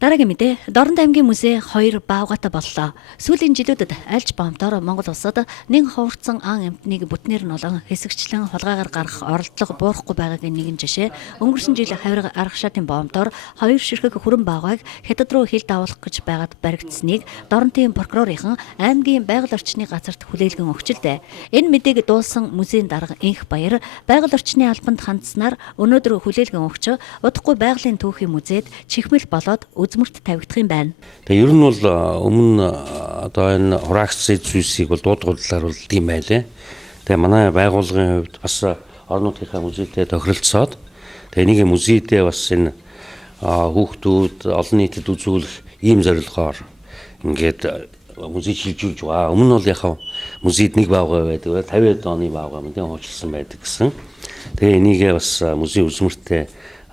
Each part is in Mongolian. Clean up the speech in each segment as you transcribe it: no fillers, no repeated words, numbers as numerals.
Дараагийн мэдээ Дорнод аймгийн музей 2 баавгаатай боллоо. Сүүлийн жилүүдэд альж бомтоор Монгол улсад нэг ховорцсон ан амьтныг бүтнээр нь олон хэсэгчлэн хулгайгаар гарах оролдлого буурахгүй байгаагийн нэгэн жишээ. Өнгөрсөн жил хавирга арга шатын бомтоор 2 ширхэг хүрэн баавгайг хятад руу хил давуулах гэж байгаад баригдсныг Дорнодын прокурорынхан аймгийн байгаль орчны газарт хүлээлгэн өгчлээ. Энэ мэдээг дуулсан музейн дарга Инх Баяр байгаль орчны албанд хандсанаар өнөөдөр хүлээлгэн өгч удахгүй байгалийн түүхийн музейд чихмэл болоод үзмэрт тавигдах юм байна. Тэгээ ер нь бол өмнө одоо энэ хураагцсан зүйлсийг бол дуудгуурлаар бол тийм байлээ. Тэгээ манай байгууллагын хувьд бас орнуудынхаа музейтэй тохиролцоод тэгээ нэг музейдээ бас энэ хүүхдүүд олон нийтэд үзүүлэх ийм зорилгоор ингээд музей шилжүүлж байгаа. Өмнө нь бол яхаа музейд нэг баавгай байдаг, 50-аад оны баавгай мэдээ хуучилсан байдаг гэсэн. Тэгээ энийгээ бас музей үзмэртээ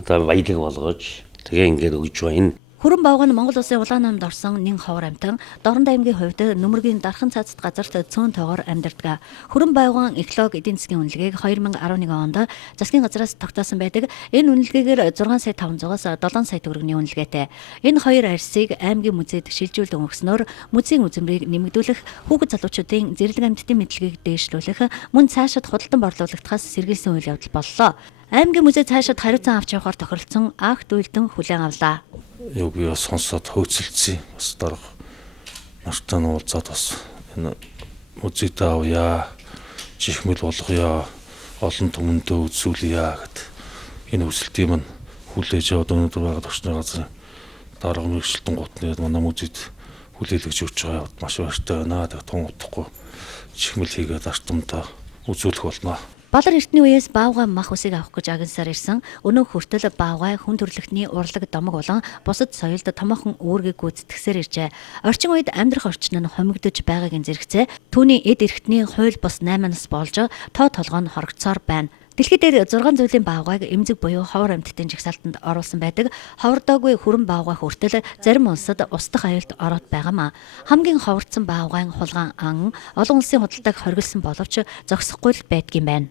одоо баялаг болгож тэгээ ингээд өгж байна. Хүрэн баавгай нь Монгол улсын улаан намд орсон нэн ховор амьтан Дорнод аймгийн хувьд Нөмөргийн дархан цаацд газарт цөөн тоогоор амьдардаг. Хүрэн баавгайн экологи эдийн засгийн үнэлгээг 2011 онд засгийн газраас тогтоосон байдаг. Энэ үнэлгээгээр 6 сая 500-аас 7 сая төгрөгийн үнэлгээтэй. Энэ хоёр арьсыг аймгийн музейд шилжүүлэн өгснөөр музейн үзмрийг нэмэгдүүлэх, хүүхэд залуучуудын зэрлэг амьтдын мэдлэгийг дээшлүүлэх, мөн цаашид худалдан борлуулагдахаас сэргийлсэн үйл явдал боллоо. Аймгийн музей цаашид хариуцан авч явахаар тохиролцсон акт үйлдэн хүлээн авлаа. Юу би бас сонсоод хөөцөлдсөн. Бас дарга нартай уулзаад бас энэ музейд авъя, чихмэл болгоё, олон түмэндээ үзүүлъя гэд энэ хүсэлтийг мань хүлээж аваад өнөөдөр байгаль орчны газрын дарга мэргэжилтэн гутны манай музейд хүлээлгэж өгч байгаа маш баяртай байна. Тэгээ тун утахгүй чихмэл хийгээд артамдаа үзүүлэх болно. Балар эртний үеэс баавгай мах усыг авах гэж агнсаар ирсэн. Өнөө хүртэл баавгай хүн төрөлхтний урлаг домог болон бусад соёлд томоохон үүргийг гүйцэтгэсээр иржээ. Орчин үед амьдрах орчин нь хомигдож байгаагийн зэрэгцээ түүний эд эрхтний хууль бус 8 нас болж тоо толгой нь хорогдсоор байна. Дэлхийд дээр 6 зүйлийн баавгайг эмзэг буюу ховор амьтдын жагсаалтанд оруулсан байдаг. Ховордоогүй хүрэн баавгай хүртэл зарим улсад устдах аюулд ороод байгаамаа. Хамгийн ховорцсон баавгайн хулгайн ан олон улсын худалдааг хоригдсан боловч зогсохгүй л байдгийм байна.